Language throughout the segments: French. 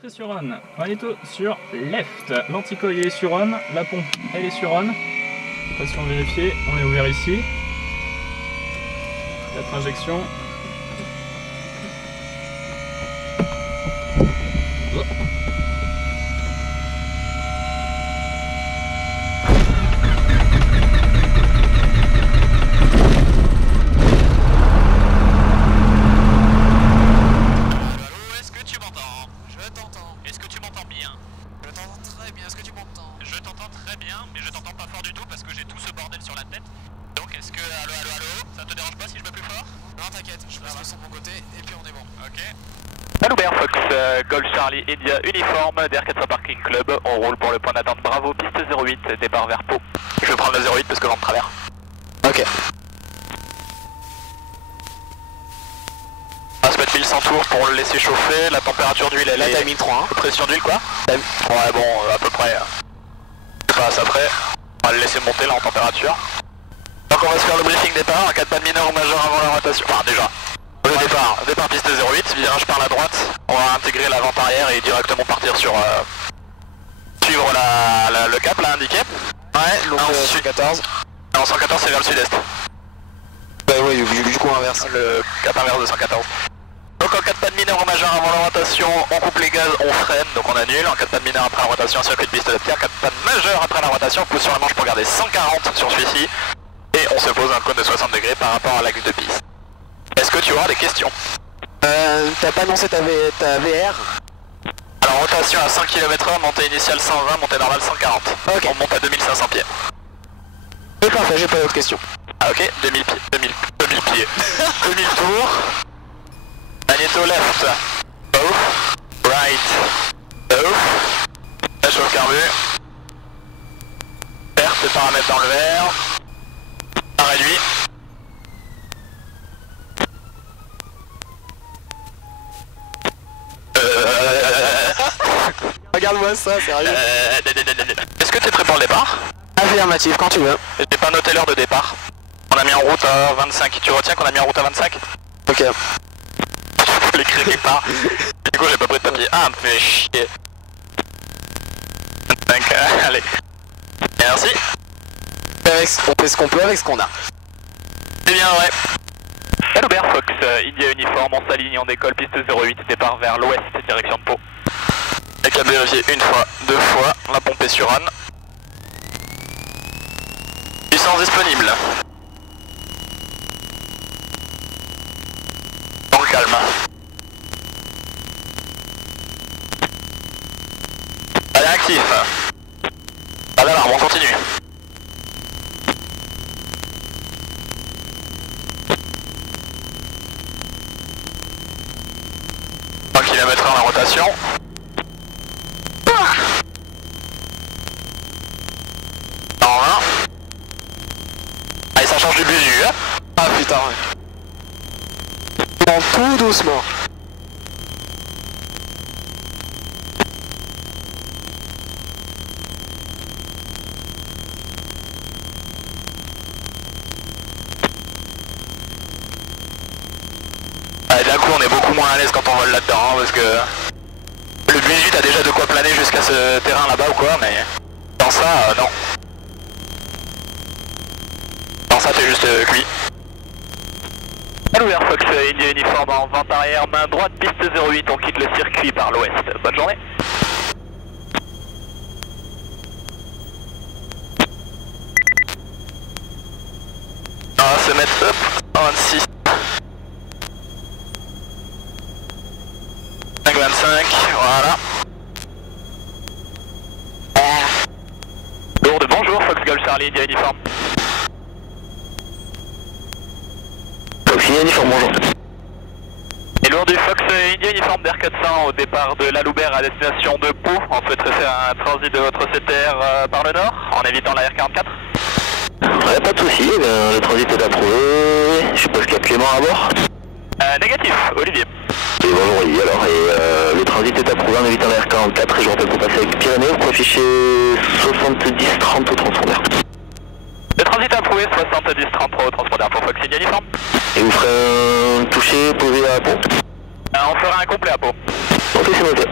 Très sur on. Magnéto sur left. L'anticoil est sur on. La pompe elle est sur on. Pression vérifiée. On est ouvert ici. 4 injections. Je t'entends très bien, mais je t'entends pas fort du tout parce que j'ai tout ce bordel sur la tête. Donc est-ce que... Allô, allô, allô? Ça te dérange pas si je mets plus fort? Non t'inquiète, je passe le son de mon côté et puis on est bon. Ok. Aloubert Fox, Golf Charlie India uniforme, DR400 Parking Club, on roule pour le point d'attente Bravo, piste 08, départ vers Pau. Je vais prendre la 08 parce que vent de travers. Ok. On va se mettre 1100 tours pour le laisser chauffer, la température d'huile elle est... Là t'as 1003 hein. Pression d'huile quoi? Ouais bon, à peu près. Je passe après, on va le laisser monter là en température. Donc on va se faire le briefing départ, en cas de panne mineure ou majeure avant la rotation. Enfin déjà, le départ piste 08, virage par la droite, on va intégrer la vente arrière et directement partir sur... suivre le cap là indiqué. Ouais, donc 114. Non 114 c'est vers le sud-est. Bah oui, du coup inverse. Le cap inverse de 114. Donc en cas de panne mineure ou majeure avant la rotation, on coupe les gaz, on freine, donc on annule. En cas de panne mineure après la rotation, circuit de piste adapté. En cas de panne majeure après la rotation, on pousse sur la manche pour garder 140 sur celui-ci. Et on se pose un cône de 60 degrés par rapport à l'axe de piste. Est-ce que tu auras des questions? T'as pas annoncé ta VR? Alors rotation à 100 km/h, montée initiale 120, montée normale 140. Ok. On monte à 2500 pieds. C'est parfait, j'ai pas d'autres questions. Ah ok, 2000 pieds. 2000 pieds. 2000 tours. Magnéto left. Off. Right. Off. La chauffe carbu. Perte de paramètres dans le vert. Un réduit. Regarde-moi ça, sérieux. Est-ce que tu es prêt pour le départ? Affirmatif, quand tu veux. J'ai pas noté l'heure de départ. On a mis en route à 25. Tu retiens qu'on a mis en route à 25? Ok. Je l'écris quelque part. Du coup j'ai pas pris de papier. Ah, me fait chier. 25, allez. Merci. On fait ce qu'on peut avec ce qu'on a. C'est bien ouais. Aloubert Fox, India uniforme, on s'aligne, on décolle, piste 08, départ vers l'ouest, direction de Pau. Et qu'à vérifier une fois, deux fois, la pompe est sur on. Puissance disponible. Dans le calme. Allez, actif. Pas d'alarme, on continue. Km/h la rotation. En 20. Allez, ça change du busu, hein. Ah putain, ouais. Dans tout doucement. D'un coup on est beaucoup moins à l'aise quand on vole là-dedans hein, parce que le busu t'as déjà de quoi planer jusqu'à ce terrain là-bas ou quoi, mais dans ça non. Dans ça t'es juste cuit. Aloubert Fox, India uniforme en vente arrière, main droite, piste 08, on quitte le circuit par l'ouest. Bonne journée. On va se mettre up en 26. 25, voilà. Lourde, bonjour, Fox Golf Charlie, India uniforme. Fox India uniforme, bonjour. Et lourd du Fox India uniforme d'R400 au départ de l'Aloubert à destination de Pau. On souhaiterait faire un transit de votre CTR par le nord en évitant la R44. Ouais, pas de soucis, le transit est approuvé. Je suppose qu'il y a Clément à bord. Négatif, Olivier. Et bonjour Olivier alors, et le transit est approuvé en évitant la R44 et je rappelle pour passer avec Pyrénées, vous pouvez afficher 70-30 au transpondeur. Le transit approuvé, 70-30 au transpondeur pour Fox India uniforme. Et vous ferez un toucher posé à Pau? On fera un complet à Pau. Ok, c'est noté.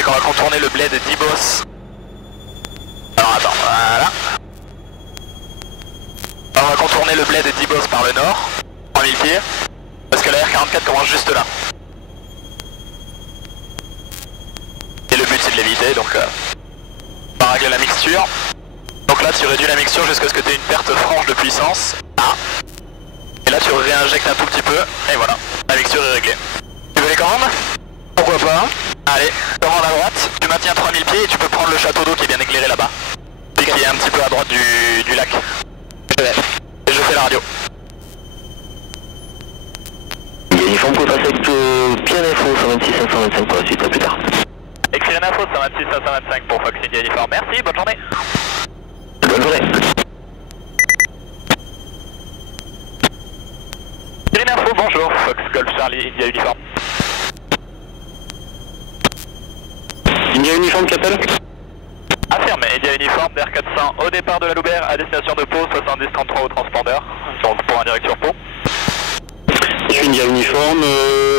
c'est qu'on va contourner le bled d'Ibos. Alors attends, voilà. On va contourner le bled d'Ibos par le nord, 3000 pieds, parce que la R44 commence juste là. Et le but c'est de l'éviter, donc on va régler la mixture. Donc là tu réduis la mixture jusqu'à ce que tu aies une perte franche de puissance. Ah. Et là tu réinjectes un tout petit peu, et voilà, la mixture est réglée. Tu veux les commandes? Pourquoi pas? Allez, commande à droite, tu maintiens 3000 pieds et tu peux prendre le château d'eau qui est bien éclairé là-bas. Et qui est un petit peu à droite du lac. Je vais. Et je fais la radio. Uniforme pour passer avec Pierre Info 126 525 pour la suite, à plus tard. Écrire info 126 525 pour Fox India Uniforme. Merci, bonne journée. Bonne journée. Écrire info, bonjour, Fox Golf Charlie India Uniforme. India Uniforme qui appelle? Affirmé, India Uniforme, DR400 au départ de la Loubert à destination de Pau, 70-33 au transpondeur, donc pour un direct sur Pau. India Uniforme,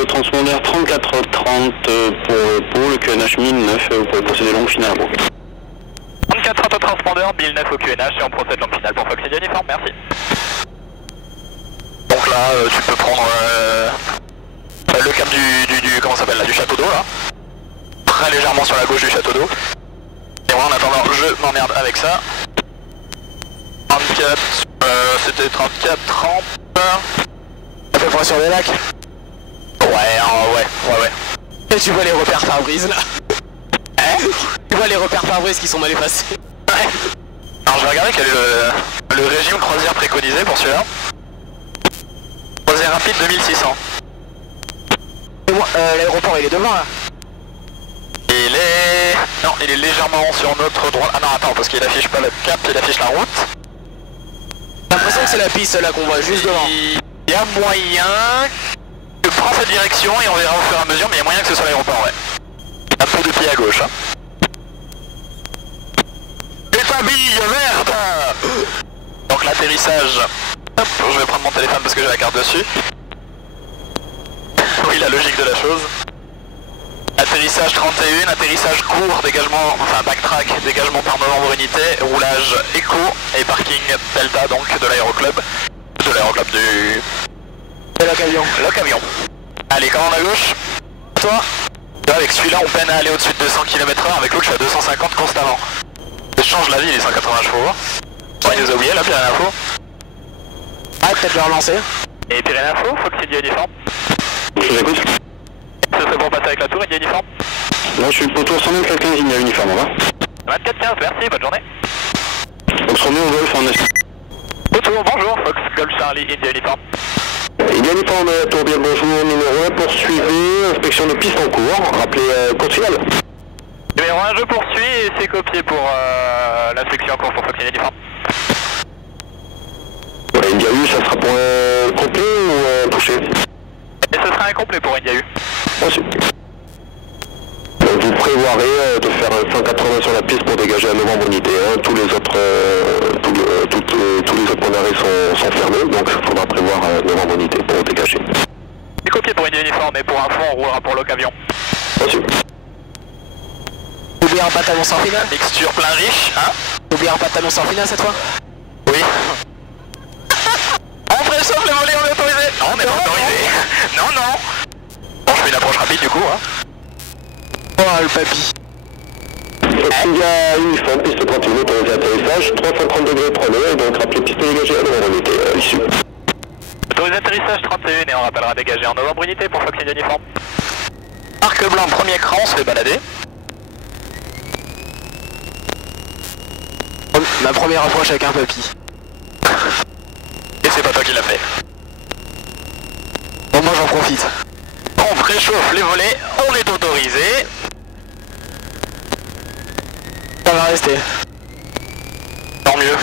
transpondeur 3430 pour le QNH 1009, vous pouvez procéder longue finale à Pau. 34 au transpondeur, 1009 au QNH et on procède longue finale pour Fox India Uniforme, merci. Donc là, tu peux prendre le cap du comment ça s'appelle là, du château d'eau là. Très légèrement sur la gauche du château d'eau. Et moi en attendant, je m'emmerde avec ça. 34, c'était 34, 30. À peu près sur les lacs. Ouais. Et tu vois les repères pare-brise là. Hein? Tu vois les repères pare-brise qui sont mal effacés. Ouais. Alors je vais regarder quel est le régime croisière préconisé pour celui-là. Croisière rapide 2600. Et moi, l'aéroport il est devant là. Non, il est légèrement sur notre droite. Ah non, attends, parce qu'il affiche pas le cap, il affiche la route. J'ai l'impression que c'est la piste là qu'on voit juste devant. Il y a moyen de prendre cette direction et on verra au fur et à mesure, mais il y a moyen que ce soit l'aéroport, ouais. Un peu de pied à gauche, hein. Et ta bille, merde! Donc l'atterrissage. Hop, je vais prendre mon téléphone parce que j'ai la carte dessus. Oui, la logique de la chose. Atterrissage 31, atterrissage court, dégagement, enfin backtrack, dégagement par novembre unité, roulage éco et parking delta donc de l'aéroclub du... C'est le camion. Le camion. Allez, commande à gauche. Toi. Avec celui-là on peine à aller au-dessus de 200 km/h, avec l'autre je suis à 250 constamment. Je change la vie les 180 chevaux. Bon, il nous a oublié là, Pyrénées Info. Ah, peut-être le relancer. Et Pyrénées Info, Fox India Uniforme. Je vous écoute. Ce serait pour passer avec la tour India Uniforme. Là je suis le poteau 12415 India Uniforme, au revoir. 24-15, merci, bonne journée. Donc sur nous au Golf en est. Retour, bonjour, Fox Golf Charlie India Uniforme. India Uniforme, tour bien bonjour, numéro 1, poursuivez, inspection de piste en cours, rappelez code final. Numéro 1, je poursuis et c'est copié pour l'inspection en cours pour Fox India Uniforme. Voilà, India U, ça sera pour un complet ou un touché? Et ce sera incomplet pour India U. Ensuite. Donc vous prévoirez de faire 180 sur la piste pour dégager à novembre unité 1. Tous les autres points d'arrêt sont fermés, donc il faudra prévoir novembre unité pour dégager. C'est copié pour India Uniforme et pour info on roulera pour l'Ocavion. Ensuite. N'oubliez pas de t'annoncer en finale. Mixture plein riche, hein? N'oubliez pas de t'annoncer en finale cette fois. Oui. On préchauffe les volets, on est autorisé. Non, on n'est pas autorisé. Non. Bon, je fais une approche rapide du coup, hein. Oh le papy. India Uniforme, piste 31, autorisé atterrissage, 330 degrés prenez, donc rappelez piste dégagée à novembre unité issue. Autorisé atterrissage 31 et on rappellera dégager en novembre unité pour Fox India Uniforme. Arc blanc, premier cran, on se fait balader. Ma première approche avec un papy. Et c'est pas toi qui l'as fait. Bon, moi j'en profite. On préchauffe les volets, on est autorisé. Ça va rester. Tant mieux.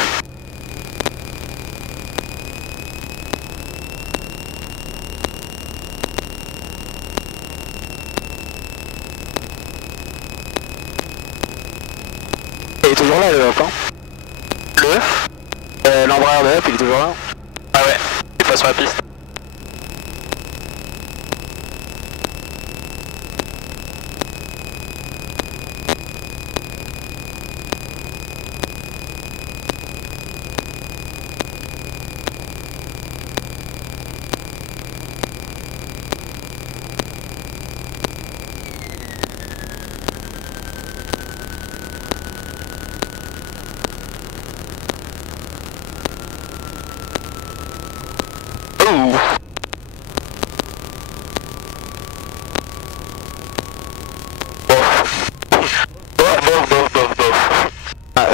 Il est toujours là le hop, hein. L'embrayeur de hop, il est toujours là. Ah ouais, il passe sur la piste.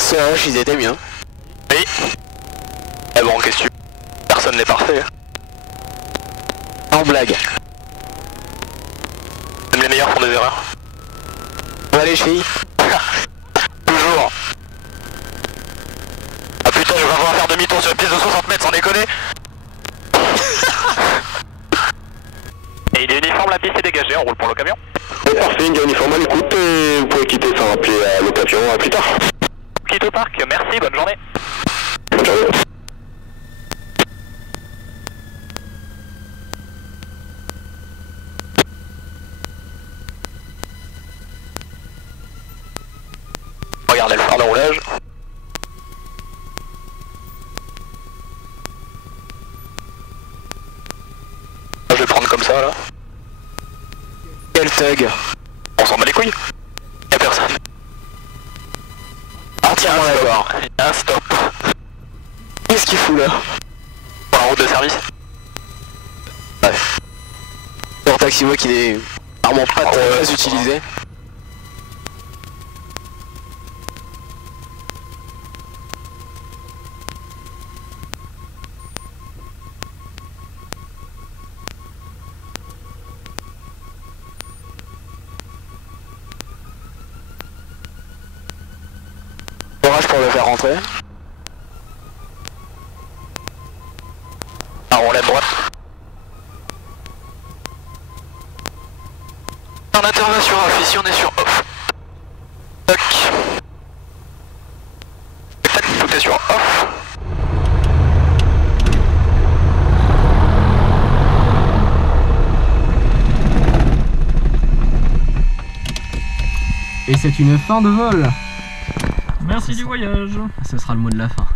Ceux-là, ils étaient bien. Oui. Mais bon, qu'est-ce que tu... Personne n'est parfait. En blague. Même les meilleurs font des erreurs. On va les chevilles. Toujours. Ah putain, je vais avoir à faire demi-tour sur une piste de 60 mètres, sans déconner. Et il est uniforme, la piste est dégagée, on roule pour le camion. Et parfait, India uniforme à l'écoute et vous pouvez quitter sans rappeler à l'occasion, à plus tard. Quitte au parc, merci, bonne journée. Bonne journée. Regardez le phare de roulage. Je vais prendre comme ça là. Quel thug. On s'en bat les couilles. Y'a personne. Entièrement d'accord. Un stop. Qu'est-ce qu'il fout là? Pour la route de service. Ouais. Pour taxi-moi qui n'est vraiment pas très utilisé. Courage pour le faire rentrer. Alors on lève droite. En intervention off, ici on est sur off. Tac. Tac, tout est sur off. Et c'est une fin de vol. Merci du voyage. Ce sera le mot de la fin.